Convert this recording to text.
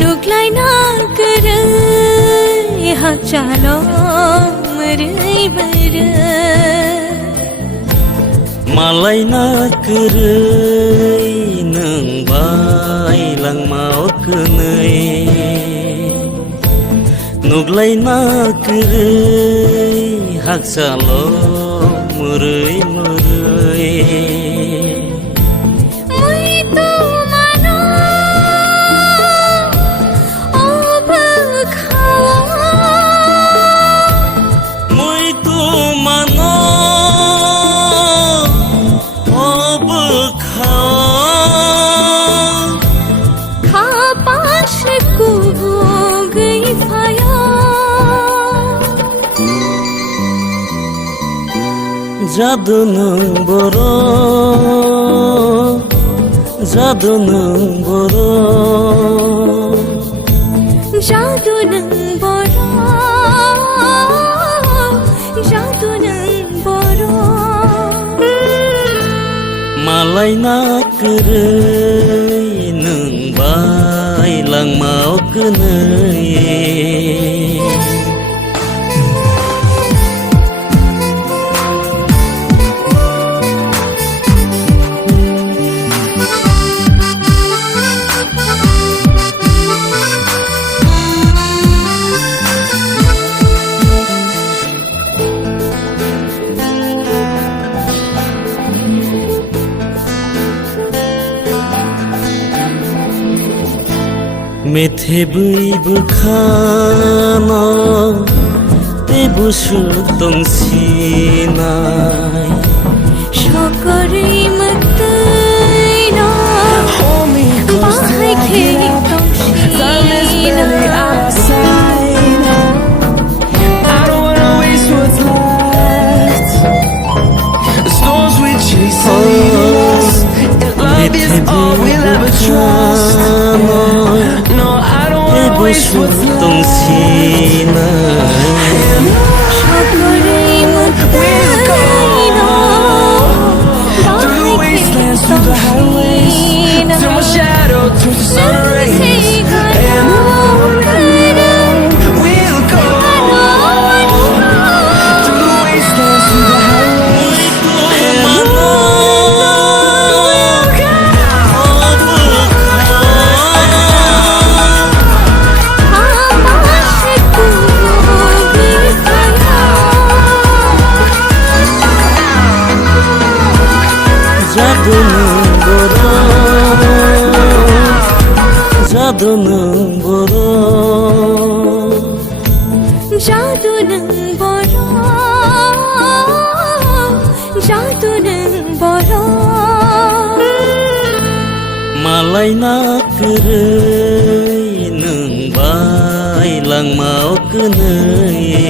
नुग्लायना गोरै हाचालो मोरै बोरै मालायना गोरै नों बायलांमाव गोनै नुग्लायना गोरै हाचालो मोरै मोरै जादु नों बर' जादु नों बर' जादु नों बर' जादु नों बर' मालायना गोरै नों बायलांमाव गोनै मेथे बैबो खाना ते बुसु दंसिनाय सकरै मोक्तैना बाहाय खेरि बुसु दंसिनाय सकरै मोक्तैना बाहाय खेरि जादु नों बर' जादु नों बर' जादु नों बर' मालायना गोरै नों बायलांमाव गोनै